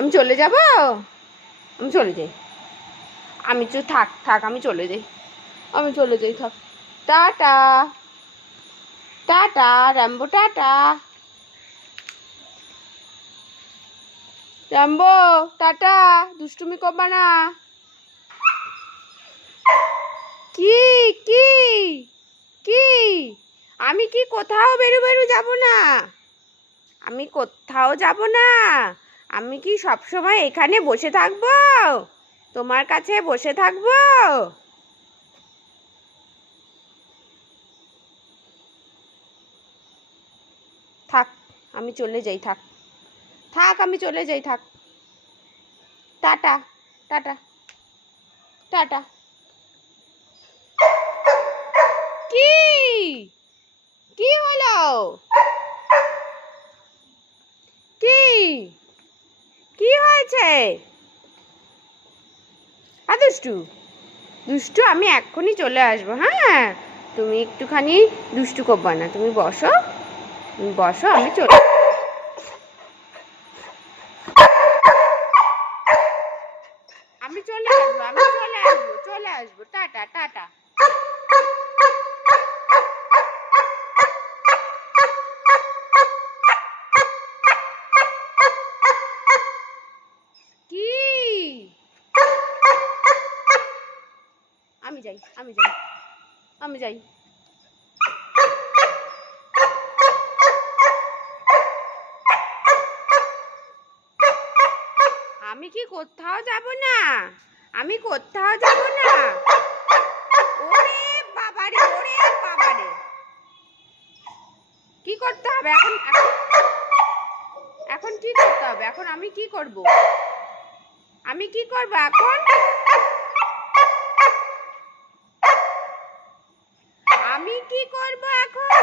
আমি চলে যাব, আমি চলে যাই, আমি তো থাক থাক আমি চলে যাই, আমি চলে যাই, থাক। Tata tata Rambo, tata Rambo, tata, দুষ্টুমি করবা না। কি কি কি আমি কি কোথাও বেরু যাব না, আমি কোথাও যাব না। আমি কি সব সময় এখানে বসে থাকবো, তোমার কাছে বসে থাকবো? থাক আমি চলে যাই, থাক থাক আমি চলে যাই, থাক। Tata tata tata. কি কি হলো, কি কি হয়েছে? দুষ্টু দুষ্টু, আমি এক্ষুনি চলে আসবো। হ্যাঁ, তুমি একটুখানি দুষ্টু করবা না, তুমি বসো, বসো, আমি চলে, আমি চলে আসবো, আমি চলে আসবো, চলে আসবো। Tata tata. কি আমি যাই, আমি যাই, আমি যাই। আমি কি কোথাও যাব না, আমি কোথাও যাব না। ওরে বাবারে, ওরে বাবারে, কি করতে হবে এখন? এখন কি করতে হবে? এখন আমি কি করব? আমি কি করব এখন? আমি কি করব এখন?